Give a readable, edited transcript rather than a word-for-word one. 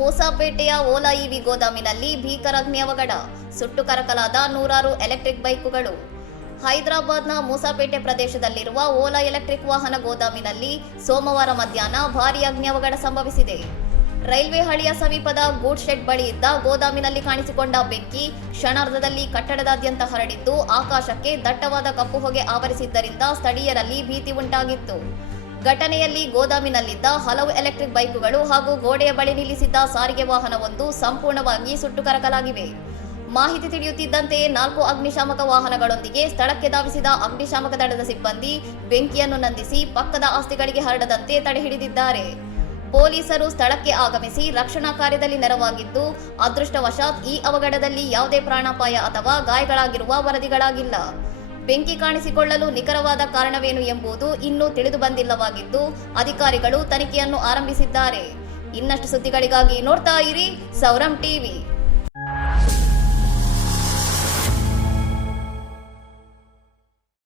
ಮೂಸಾಪೇಟೆಯ Ola EV ಗೋದಾಮಿನಲ್ಲಿ ಭೀಕರ ಅಗ್ನಿ ಅವಘಡ, ಸುಟ್ಟು ಕರಕಲಾದ ನೂರಾರು ಎಲೆಕ್ಟ್ರಿಕ್ ಬೈಕುಗಳು. ಹೈದರಾಬಾದ್ನ ಮೂಸಾಪೇಟೆ ಪ್ರದೇಶದಲ್ಲಿರುವ ಓಲಾ ಎಲೆಕ್ಟ್ರಿಕ್ ವಾಹನ ಗೋದಾಮಿನಲ್ಲಿ ಸೋಮವಾರ ಮಧ್ಯಾಹ್ನ ಭಾರೀ ಅಗ್ನಿ ಅವಘಡ ಸಂಭವಿಸಿದೆ. ರೈಲ್ವೆ ಹಳಿಯ ಸಮೀಪದ ಗೂಡ್ ಶೆಡ್ ಬಳಿ ಇದ್ದ ಗೋದಾಮಿನಲ್ಲಿ ಕಾಣಿಸಿಕೊಂಡ ಬೆಂಕಿ ಕ್ಷಣಾರ್ಧದಲ್ಲಿ ಕಟ್ಟಡದಾದ್ಯಂತ ಹರಡಿದ್ದು, ಆಕಾಶಕ್ಕೆ ದಟ್ಟವಾದ ಕಪ್ಪು ಹೊಗೆ ಆವರಿಸಿದ್ದರಿಂದ ಸ್ಥಳೀಯರಲ್ಲಿ ಭೀತಿ ಉಂಟಾಗಿತ್ತು. ಘಟನೆಯಲ್ಲಿ ಗೋದಾಮಿನಲ್ಲಿದ್ದ ಹಲವು ಎಲೆಕ್ಟ್ರಿಕ್ ಬೈಕುಗಳು ಹಾಗೂ ಗೋಡೆಯ ಬಳಿ ನಿಲ್ಲಿಸಿದ್ದ ಸಾರಿಗೆ ವಾಹನವೊಂದು ಸಂಪೂರ್ಣವಾಗಿ ಸುಟ್ಟು ಕರಕಲಾಗಿವೆ. ಮಾಹಿತಿ ತಿಳಿಯುತ್ತಿದ್ದಂತೆ 4 ಅಗ್ನಿಶಾಮಕ ವಾಹನಗಳೊಂದಿಗೆ ಸ್ಥಳಕ್ಕೆ ಧಾವಿಸಿದ ಅಗ್ನಿಶಾಮಕ ದಳದ ಸಿಬ್ಬಂದಿ ಬೆಂಕಿಯನ್ನು ನಂದಿಸಿ ಪಕ್ಕದ ಆಸ್ತಿಗಳಿಗೆ ಹರಡದಂತೆ ತಡೆಹಿಡಿದಿದ್ದಾರೆ. ಪೊಲೀಸರು ಸ್ಥಳಕ್ಕೆ ಆಗಮಿಸಿ ರಕ್ಷಣಾ ಕಾರ್ಯದಲ್ಲಿ ನೆರವಾಗಿದ್ದು, ಅದೃಷ್ಟವಶಾತ್ ಈ ಅವಘಡದಲ್ಲಿ ಯಾವುದೇ ಪ್ರಾಣಾಪಾಯ ಅಥವಾ ಗಾಯಗಳಾಗಿರುವ ವರದಿಗಳಾಗಿಲ್ಲ. ಬೆಂಕಿ ಕಾಣಿಸಿಕೊಳ್ಳಲು ನಿಖರವಾದ ಕಾರಣವೇನು ಎಂಬುದು ಇನ್ನೂ ತಿಳಿದು ಬಂದಿಲ್ಲವಾಗಿದ್ದು, ಅಧಿಕಾರಿಗಳು ತನಿಖೆಯನ್ನು ಆರಂಭಿಸಿದ್ದಾರೆ. ಇನ್ನಷ್ಟು ಸುದ್ದಿಗಳಿಗಾಗಿ ನೋಡ್ತಾ ಇರಿ ಸೌರಂ ಟಿವಿ.